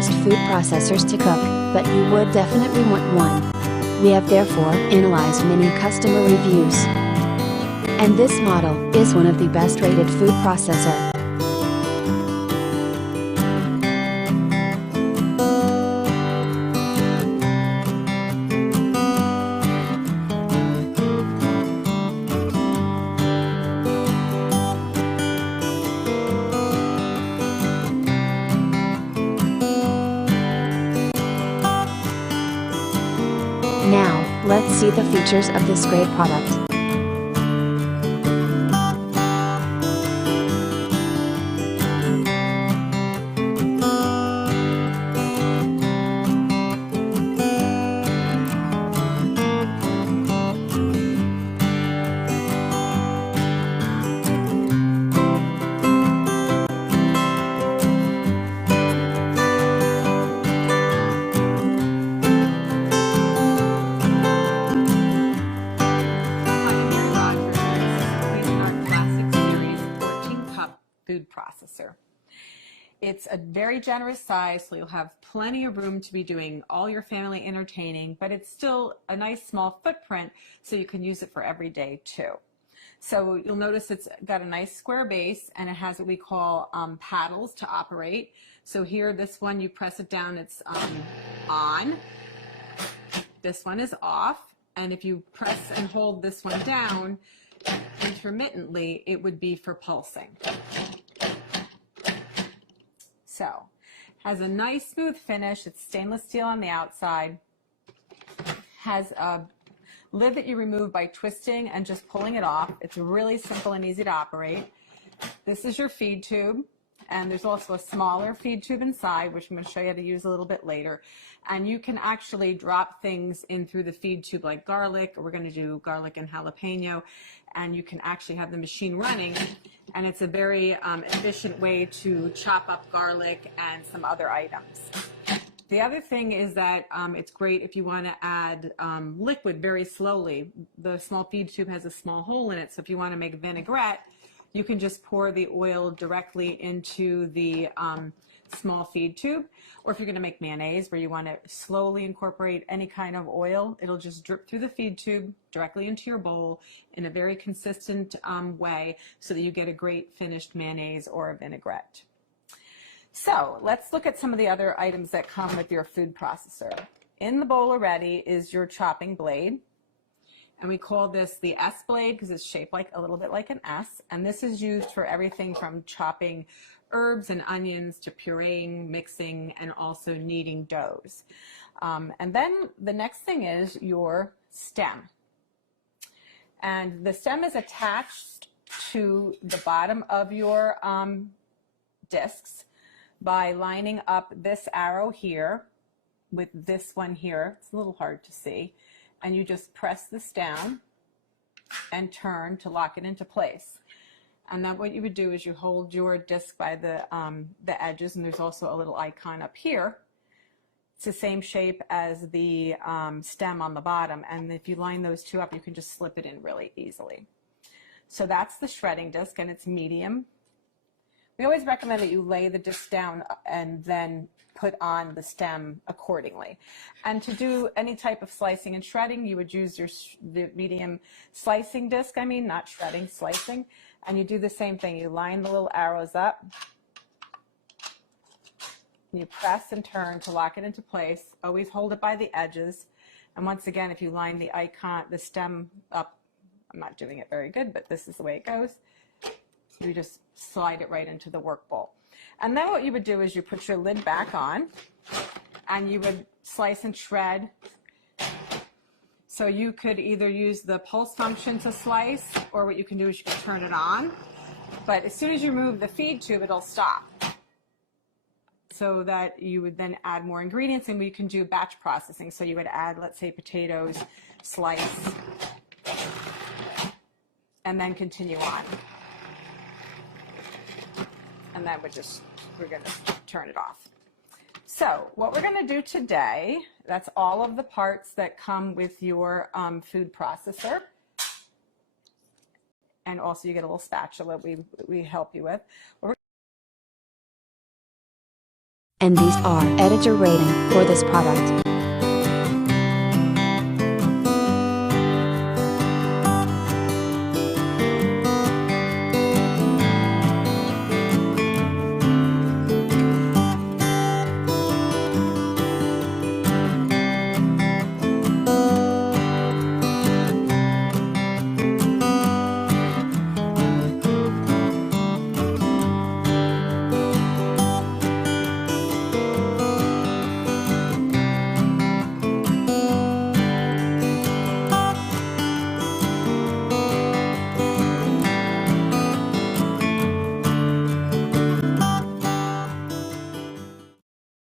best food processors to cook, but you would definitely want one. We have therefore analyzed many customer reviews, and this model is one of the best rated food processor. Now, let's see the features of this great product. Food processor. It's a very generous size, so you'll have plenty of room to be doing all your family entertaining, but it's still a nice small footprint, so you can use it for every day too. So you'll notice it's got a nice square base, and it has what we call paddles to operate. So here, this one, you press it down, it's on. This one is off, and if you press and hold this one down intermittently, it would be for pulsing. So, has a nice smooth finish. It's stainless steel on the outside. Has a lid that you remove by twisting and just pulling it off. It's really simple and easy to operate. This is your feed tube, and there's also a smaller feed tube inside, which I'm going to show you how to use a little bit later. And you can actually drop things in through the feed tube like garlic. We're going to do garlic and jalapeno, and you can actually have the machine running, and it's a very efficient way to chop up garlic and some other items. The other thing is that it's great if you want to add liquid very slowly. The small feed tube has a small hole in it, so if you want to make vinaigrette, you can just pour the oil directly into the small feed tube. Or if you're going to make mayonnaise where you want to slowly incorporate any kind of oil, it'll just drip through the feed tube directly into your bowl in a very consistent way, so that you get a great finished mayonnaise or a vinaigrette. So let's look at some of the other items that come with your food processor. In the bowl already is your chopping blade. And we call this the S blade because it's shaped like a little bit like an S. And this is used for everything from chopping herbs and onions to pureeing, mixing, and also kneading doughs. And then the next thing is your stem. And the stem is attached to the bottom of your discs by lining up this arrow here with this one here. It's a little hard to see. And you just press this down and turn to lock it into place. And then what you would do is you hold your disc by the edges, and there's also a little icon up here. It's the same shape as the stem on the bottom, and if you line those two up, you can just slip it in really easily. So that's the shredding disc, and it's medium. We always recommend that you lay the disc down and then put on the stem accordingly. And to do any type of slicing and shredding, you would use the medium slicing disc, not shredding, slicing. And you do the same thing. You line the little arrows up. You press and turn to lock it into place. Always hold it by the edges. And once again, if you line the icon, the stem up, I'm not doing it very good, but this is the way it goes. You just slide it right into the work bowl. And then what you would do is you put your lid back on, and you would slice and shred. So you could either use the pulse function to slice, or what you can do is you can turn it on. But as soon as you remove the feed tube, it'll stop. So that you would then add more ingredients, and we can do batch processing. So you would add, let's say, potatoes, slice, and then continue on. And then we're going to turn it off. So what we're going to do today, that's all of the parts that come with your food processor. And also you get a little spatula we help you with. And these are editor rating for this product.